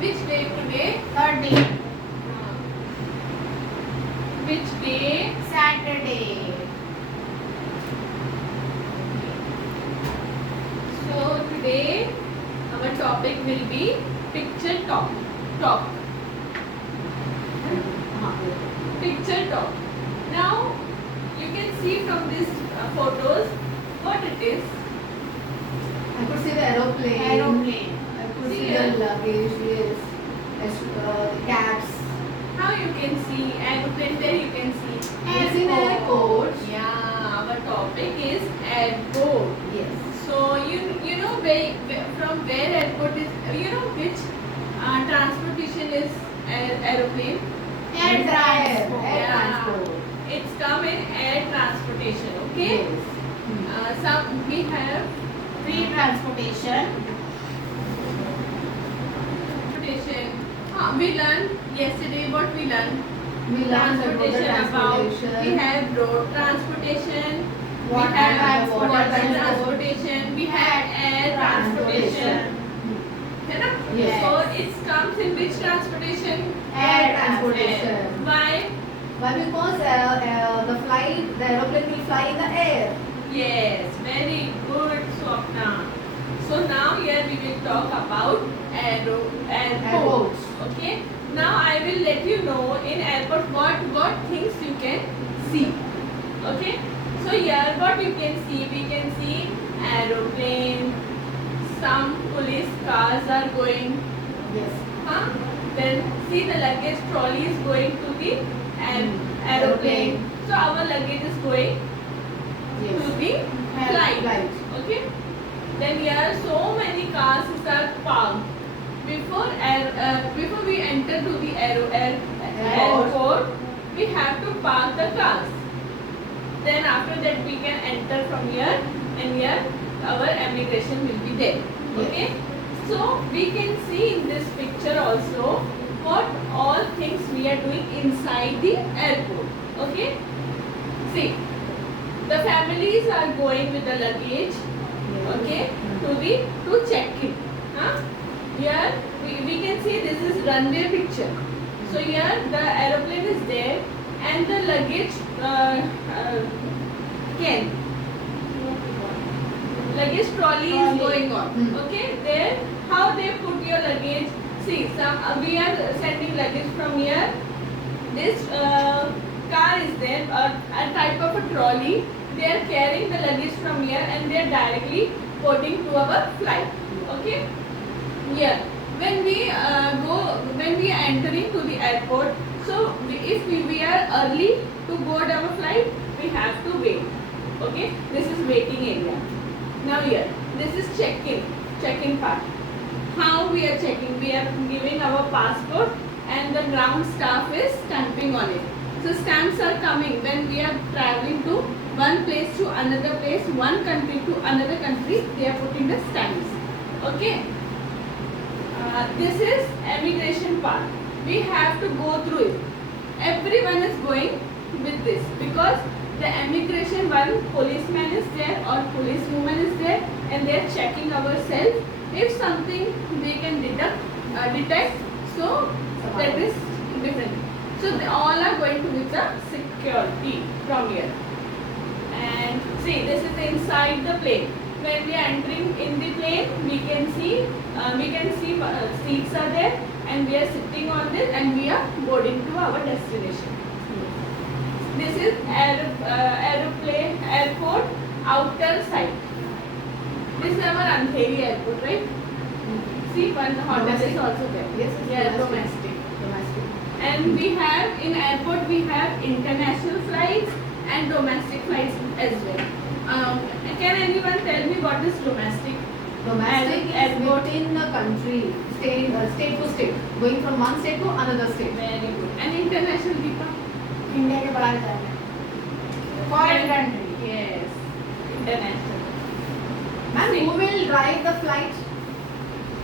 Which day today? 13. Which day? Saturday. So today our topic will be picture talk. Talk. Picture talk. Now you can see from these photos what it is. I could see the aeroplane. Aeroplane. I could see Here. the luggage, yes. The cabs. Now you can see aeroplane. There you can see It's in airport. Yeah, our topic is airport. Yes. So you know from where airport is, you know which transportation is aeroplane? Air transport. Air Yeah. transport. It's come in air transportation. Okay. Yes. Some we have Free transportation. transportation. We learned yesterday what we learned. We learned about the transportation. We have road transportation. Water we have transport. water transportation. We have air transportation. है ना? Yes. So it comes in which transportation? Air transportation. Why? Why? Because the aeroplane will fly in the air. Yes, very good, Swapna. So now here we will talk about airports. Okay. Now I will let you know in airport what things you can see. Okay. So here what you can see, we can see aeroplane. Some police cars are going. Yes. Huh? Then see the luggage trolley is going to the aeroplane. So our luggage is going Yes. to the flight. Flight. Okay. Then here so many cars are parked. Before we enter to the airport, we have to park the cars. Then after that we can enter from here, and here our immigration will be there. Okay. So we can see in this picture also what all things we are doing inside the airport. Okay. See, the families are going with the luggage. Okay, to check in. Huh? Here we can see this is runway picture. So here the aeroplane is there and the luggage luggage trolley is going on. Okay, there how they put your luggage. See, some we are sending luggage from here. This car is there, a type of a trolley. They are carrying the luggage from here and they are directly putting to our flight. Okay. Here, when we are entering to the airport, so if we are early to board our flight, we have to wait. Okay. This is waiting area. Now here, this is check-in part. How we are checking? We are giving our passport and the ground staff is stamping on it. So stamps are coming when we are traveling to one place to another place, one country to another country. They are putting the stamps. Okay. This is immigration part. We have to go through it. Everyone is going with this because the immigration, one policeman is there or policewoman is there and they are checking ourselves. If something they can detect, so that is different. So they all are going to with the security from here. And see, this is inside the plane. When we are entering in the plane, we can see seats are there, and we are sitting on this, and we are boarding to our destination. This is airport outer side. This is our Andheri airport, right? See, one hotel Domestic. is also there. Yes, Yeah, domestic. domestic. And we have in airport we have international flights and domestic flights as well. Can anyone tell me what is domestic? Domestic is Airport. within the country, state to state, going from one state to another state. Very good. And international people? India के बाहर जाना है. Foreign country. Yes. International. Ma'am, who will drive the flight?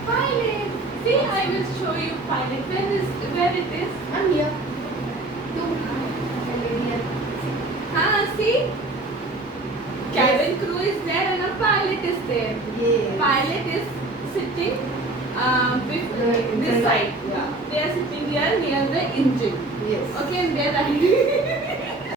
Pilot. See, I will show you pilot. Where it is? Ma'am, here. See? Cabin crew is there and a pilot is there. Yes. Pilot is sitting this side. Yeah. They are sitting here near the engine. Yes. Okay, and they are riding.